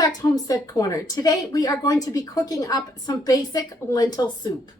back to Homestead Corner. Today we are going to be cooking up some basic lentil soup.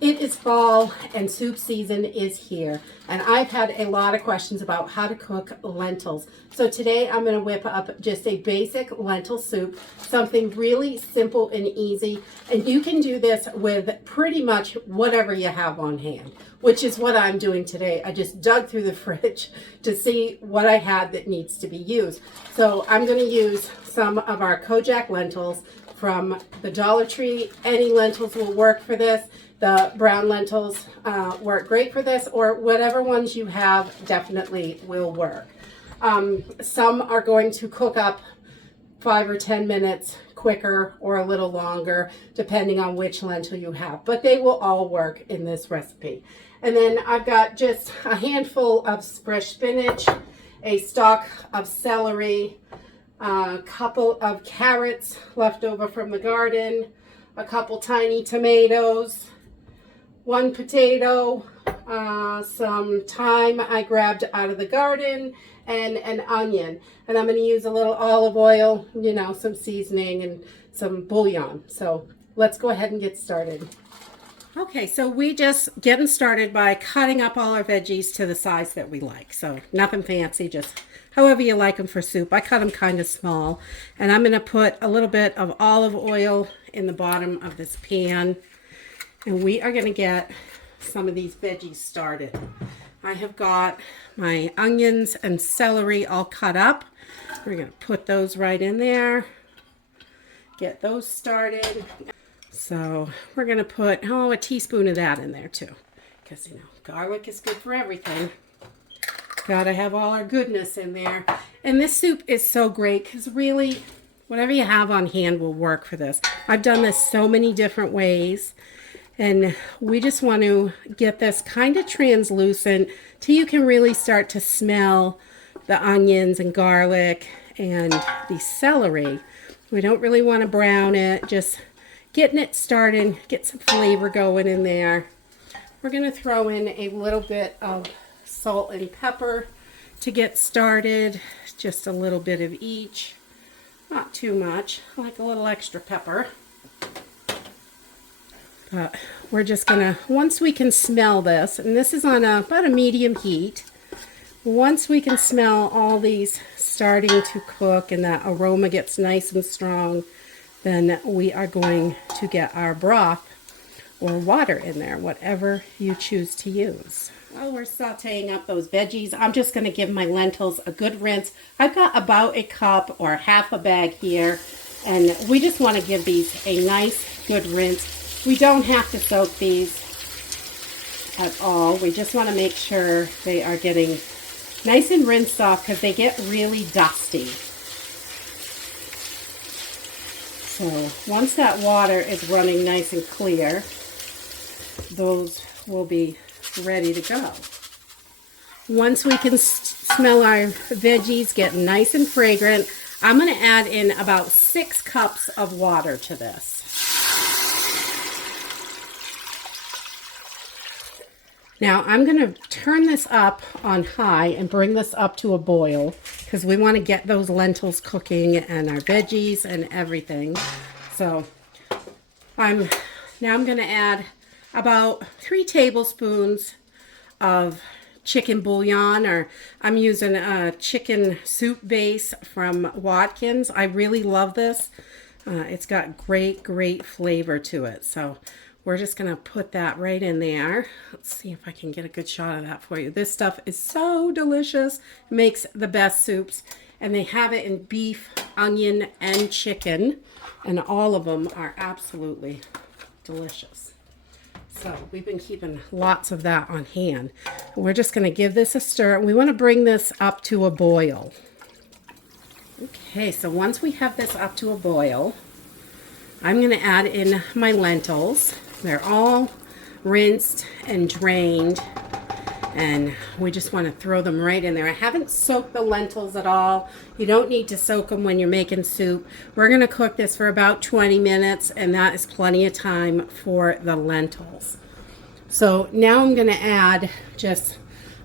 It is fall and soup season is here, and I've had a lot of questions about how to cook lentils. So today I'm going to whip up just a basic lentil soup, something really simple and easy, and you can do this with pretty much whatever you have on hand, which is what I'm doing today. I just dug through the fridge to see what I had that needs to be used. So I'm going to use some of our Kojak lentils from the Dollar Tree. Any lentils will work for this. The brown lentils work great for this, or whatever ones you have definitely will work. Some are going to cook up 5 or 10 minutes quicker or a little longer, depending on which lentil you have, but they will all work in this recipe. And then I've got just a handful of fresh spinach, a stalk of celery, a couple of carrots left over from the garden, a couple tiny tomatoes, 1 potato, some thyme I grabbed out of the garden, and an onion. And I'm going to use a little olive oil, you know, some seasoning and some bouillon. So let's go ahead and get started. Okay, so we just getting started by cutting up all our veggies to the size that we like. So nothing fancy, just however you like them for soup. I cut them kind of small. And I'm going to put a little bit of olive oil in the bottom of this pan. And we are going to get some of these veggies started. I have got my onions and celery all cut up. We're going to put those right in there. Get those started. So we're going to put, a teaspoon of that in there too. Because, you know, garlic is good for everything. Got to have all our goodness in there. And this soup is so great because really, whatever you have on hand will work for this. I've done this so many different ways. And we just want to get this kind of translucent till you can really start to smell the onions and garlic and the celery. We don't really want to brown it, just getting it started, get some flavor going in there. We're going to throw in a little bit of salt and pepper to get started, just a little bit of each, not too much, I like a little extra pepper. But we're just gonna, once we can smell this, and this is on about a medium heat, once we can smell all these starting to cook and that aroma gets nice and strong, then we are going to get our broth or water in there, whatever you choose to use. While we're sauteing up those veggies, I'm just going to give my lentils a good rinse. I've got about a cup or half a bag here, and we just want to give these a nice good rinse. We don't have to soak these at all. We just want to make sure they are getting nice and rinsed off because they get really dusty. So once that water is running nice and clear, those will be ready to go. Once we can smell our veggies get nice and fragrant, I'm going to add in about 6 cups of water to this. Now I'm going to turn this up on high and bring this up to a boil because we want to get those lentils cooking and our veggies and everything. So now I'm going to add about 3 tablespoons of chicken bouillon, or I'm using a chicken soup base from Watkins. I really love this. It's got great flavor to it. So we're just going to put that right in there. Let's see if I can get a good shot of that for you. This stuff is so delicious. It makes the best soups. And they have it in beef, onion, and chicken. And all of them are absolutely delicious. So we've been keeping lots of that on hand. We're just going to give this a stir. We want to bring this up to a boil. Okay, so once we have this up to a boil, I'm going to add in my lentils. They're all rinsed and drained. And we just want to throw them right in there. I haven't soaked the lentils at all. You don't need to soak them when you're making soup. We're going to cook this for about 20 minutes, and that is plenty of time for the lentils. So now I'm going to add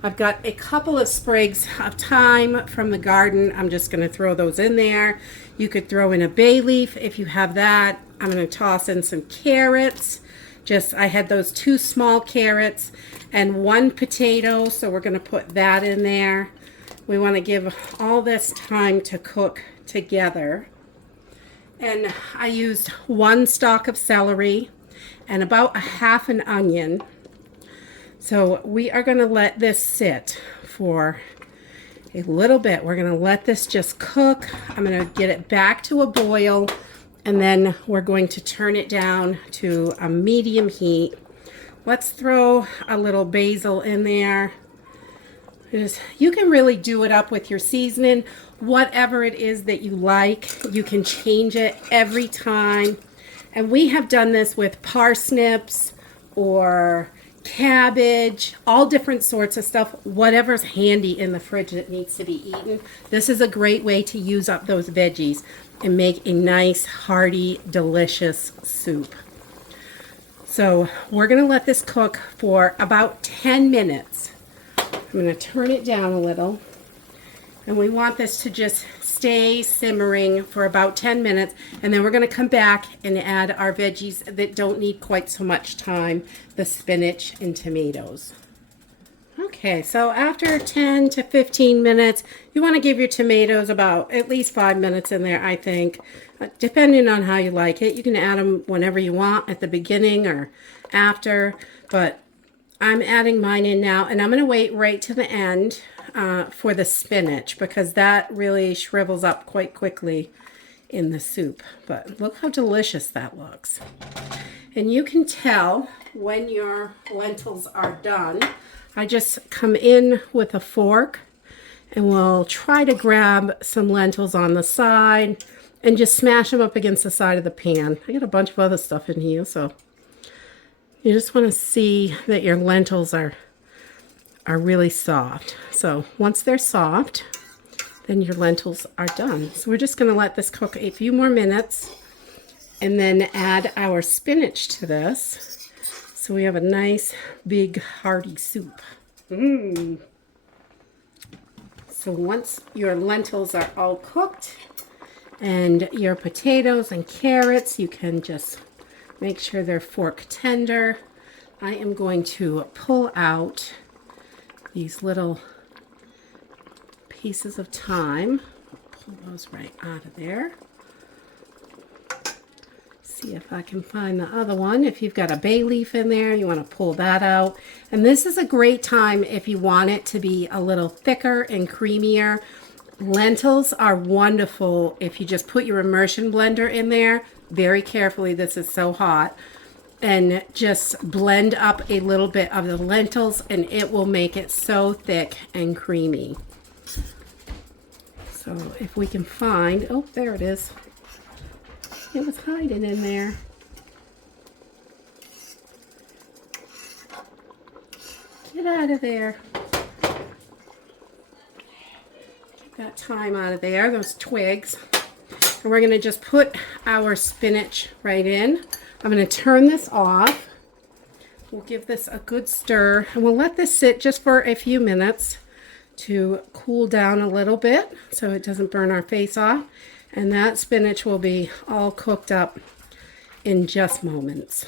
I've got a couple of sprigs of thyme from the garden. I'm just going to throw those in there. You could throw in a bay leaf if you have that. I'm going to toss in some carrots. I had those 2 small carrots and 1 potato, so we're going to put that in there. We want to give all this time to cook together. And I used 1 stalk of celery and about a half an onion. So we are going to let this sit for a little bit. We're going to let this just cook. I'm going to get it back to a boil, and then we're going to turn it down to a medium heat. Let's throw a little basil in there. You can really do it up with your seasoning, whatever it is that you like. You can change it every time. And we have done this with parsnips or cabbage, all different sorts of stuff, whatever's handy in the fridge that needs to be eaten. This is a great way to use up those veggies and make a nice, hearty, delicious soup. So we're going to let this cook for about 10 minutes. I'm going to turn it down a little, and we want this to just stay simmering for about 10 minutes, and then we're going to come back and add our veggies that don't need quite so much time, the spinach and tomatoes. Okay, so after 10 to 15 minutes, you want to give your tomatoes about at least 5 minutes in there, I think, depending on how you like it. You can add them whenever you want, at the beginning or after, but I'm adding mine in now, and I'm going to wait right to the end for the spinach, because that really shrivels up quite quickly in the soup. But look how delicious that looks. And you can tell when your lentils are done. I just come in with a fork, and we'll try to grab some lentils on the side and just smash them up against the side of the pan. I got a bunch of other stuff in here, so you just want to see that your lentils are really soft. So once they're soft, then your lentils are done. So we're just going to let this cook a few more minutes and then add our spinach to this. So we have a nice, big, hearty soup. So once your lentils are all cooked and your potatoes and carrots, you can just make sure they're fork tender. I am going to pull out these little pieces of thyme. Pull those right out of there. See if I can find the other one. If you've got a bay leaf in there, you want to pull that out. And this is a great time if you want it to be a little thicker and creamier. Lentils are wonderful if you just put your immersion blender in there very carefully. This is so hot. And just blend up a little bit of the lentils, and it will make it so thick and creamy. So if we can find, oh, there it is. It was hiding in there. Get out of there. Get that thyme out of there, those twigs. And we're going to just put our spinach right in. I'm going to turn this off. We'll give this a good stir, and we'll let this sit just for a few minutes to cool down a little bit so it doesn't burn our face off. And that spinach will be all cooked up in just moments.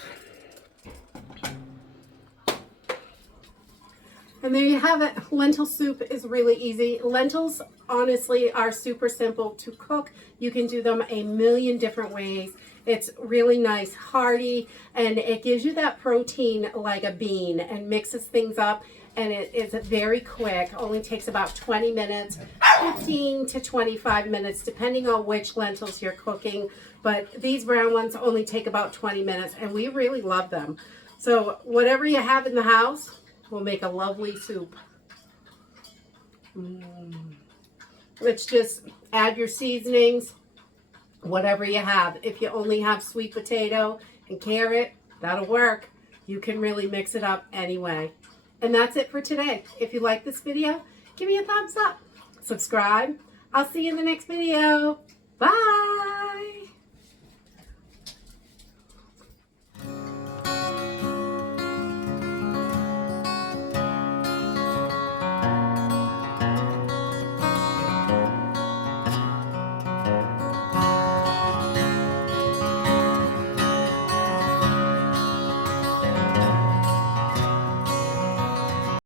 And there you have it. Lentil soup is really easy. Lentils, honestly, are super simple to cook. You can do them a million different ways. It's really nice, hearty, and it gives you that protein like a bean and mixes things up. And it is very quick, only takes about 20 minutes, 15 to 25 minutes, depending on which lentils you're cooking. But these brown ones only take about 20 minutes, and we really love them. So whatever you have in the house will make a lovely soup. Let's just add your seasonings, whatever you have. If you only have sweet potato and carrot, that'll work. You can really mix it up anyway. And that's it for today. If you like this video, give me a thumbs up. Subscribe. I'll see you in the next video. Bye.